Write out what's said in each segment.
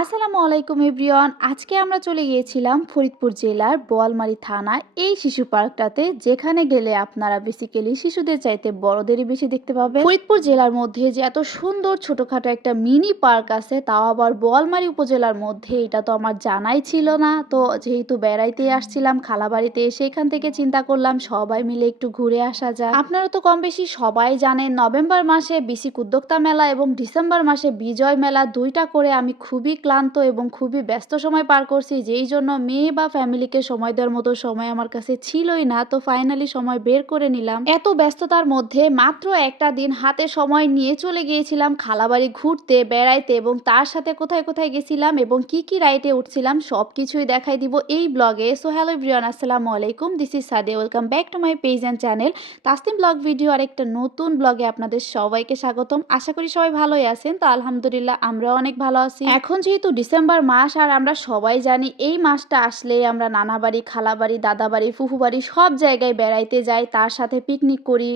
আসসালামু আলাইকুম এভরিওয়ান। আজকে আমরা চলে গিয়েছিলাম ফরিদপুর জেলার বোয়ালমারী থানায় এই শিশু পার্কটাতে, যেখানে গেলে আপনারা বেসিক্যালি শিশুদের চাইতে বড়দেরই বেশি দেখতে পাবেন। ফরিদপুর জেলার মধ্যে যে এত সুন্দর ছোটখাটো একটা মিনি পার্ক আছে, তাও আবার বোয়ালমারী উপজেলার মধ্যে, এটা তো আমার জানাই ছিল না। তো যেহেতু বেড়াইতে আসছিলাম খালাবাড়িতে, সেখান থেকে চিন্তা করলাম সবাই মিলে একটু ঘুরে আসা যাক। আপনারা তো কম বেশি সবাই জানেন, নভেম্বর মাসে বিসিক উদ্যোক্তা মেলা এবং ডিসেম্বর মাসে বিজয় মেলা, দুইটা করে আমি খুবই ক্লান্ত এবং খুবই ব্যস্ত সময় পার করছি, যেই জন্য মেয়ে বা ফ্যামিলিকে সময় দেওয়ার মতো সময় আমার কাছে ছিলই না। তো ফাইনালি সময় বের করে নিলাম। এত ব্যস্ততার মধ্যে মাত্র একটা দিন হাতে সময় নিয়ে চলে গিয়েছিলাম খালাবাড়ি ঘুরতে, বেড়াইতে, এবং তার সাথে কোথায় কোথায় গেছিলাম এবং কি কি রাইডে উঠছিলাম সবকিছুই দেখাই দিব এই ব্লগে। সো হ্যালো এভরিওয়ান, আসসালামু আলাইকুম, this is Sade, welcome back to my page and channel Tasnim vlog video. আর একটা নতুন ব্লগে আপনাদের সবাইকে স্বাগতম। আশা করি সবাই ভালোই আছেন। তো আলহামদুলিল্লাহ আমরাও অনেক ভালো আছি। এখন যেহেতু ডিসেম্বর মাস, আর আমরা সবাই জানি এই মাসটা আসলে আমরা নানা বাড়ি, খালাবাড়ি, দাদাবাড়ি, ফুফু বাড়ি সব জায়গায় বেড়াইতে যাই, তার সাথে পিকনিক করি,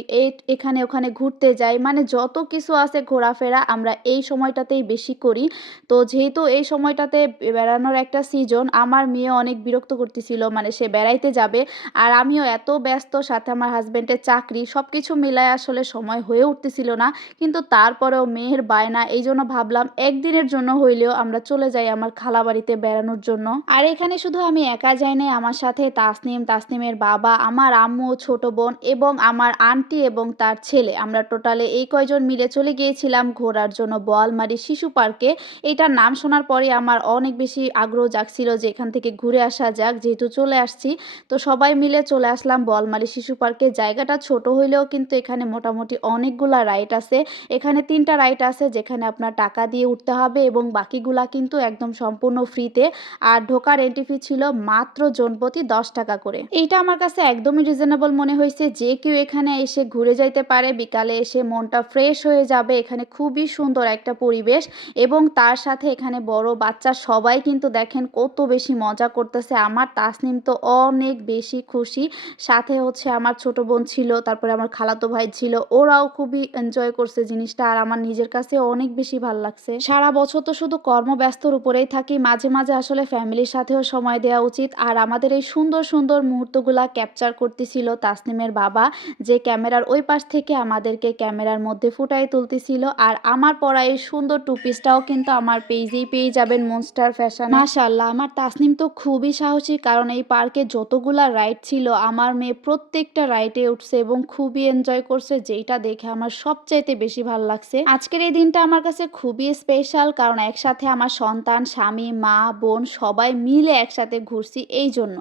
এখানে ওখানে ঘুরতে যাই, মানে যত কিছু আছে ঘোরাফেরা আমরা এই সময়টাতেই বেশি করি। তো যেহেতু এই সময়টাতে বেড়ানোর একটা সিজন, আমার মেয়ে অনেক বিরক্ত করতেছিল, মানে সে বেড়াইতে যাবে আর আমিও এত ব্যস্ত, সাথে আমার হাজব্যান্ডের চাকরি, সব কিছু মিলায় আসলে সময় হয়ে উঠতেছিল না। কিন্তু তারপরেও মেয়ের বায়না, এই জন্য ভাবলাম একদিনের জন্য হইলেও আমরা চলে যাই আমার খালাবাড়িতে বেড়ানোর জন্য। আর এখানে শুধু আমি একা যাই নাই, আমার সাথে তাসনিম, তাসনিমের বাবা, আমার আম্মু, ছোট বোন এবং আমার আন্টি এবং তার ছেলে, আমরা টোটালে এই কয়জন মিলে চলে গিয়েছিলাম ঘোরার জন্য বোয়ালমারী শিশু পার্কে। এইটার নাম শোনার পরে আমার অনেক বেশি আগ্রহ জাগছিল যে এখান থেকে ঘুরে আসা যাক, যেহেতু চলে আসছি। তো সবাই মিলে চলে আসলাম বোয়ালমারী শিশু পার্কে। জায়গাটা ছোট হইলেও কিন্তু এখানে মোটামুটি অনেকগুলা রাইড আছে। এখানে 3টা রাইড আছে যেখানে আপনার টাকা দিয়ে উঠতে হবে এবং বাকিগুলা কিন্তু একদম সম্পূর্ণ ফ্রিতে। আর ঢোকার এন্ট্রি ফি ছিল মাত্র জনপ্রতি 10 টাকা করে। এইটা আমার কাছে একদমই রিজনেবল মনে হয়েছে, যে কেউ এখানে এসে ঘুরে যাইতে পারে, বিকালে এসে মনটা ফ্রেশ হয়ে যাবে। এখানে খুবই সুন্দর একটা পরিবেশ এবং তার সাথে এখানে বড় বাচ্চা সবাই কিন্তু দেখেন কত বেশি মজা করতেছে। আমার তাসনিম তো অনেক বেশি খুশি, সাথে হচ্ছে আমার ছোট বোন ছিল, তারপরে আমার খালাতো ভাই ছিল, ওরাও খুবই এনজয় করছে জিনিসটা। আর আমার নিজের কাছে অনেক বেশি ভালো লাগছে। সারা বছর তো শুধু কর্মব্যস্তর উপরেই থাকি, মাঝে মাঝে আসলে ফ্যামিলির সাথেও সময় দেওয়া উচিত। আর আমাদের এই সুন্দর সুন্দর মুহূর্তগুলা ক্যাপচার করতেছিল তাসনিমের বাবা, যে ক্যামেরার ওই পাশ থেকে আমাদেরকে ক্যামেরার মধ্যে ফুটাই তুলতেছিল। আর আমার পরা এই সুন্দর টুপিসটাও কিন্তু আমার পেজেই পেয়ে যাবেন, মনস্টার ফ্যাশন। মাশাআল্লাহ, আমার তাসনিম তো খুবই সাহসী, কারণ এই পার্কে যতগুলা রাইড ছিল আমার মেয়ে প্রত্যেকটা রাইডে উঠছে এবং খুবই এনজয় করছে, যেটা দেখে আমার সবচাইতে বেশি ভালো লাগছে। আজকের এই দিনটা আমার কাছে খুবই স্পেশাল, কারণ একসাথে আমার সন্তান, স্বামী, মা, বোন সবাই মিলে একসাথে ঘুরছি এই জন্য।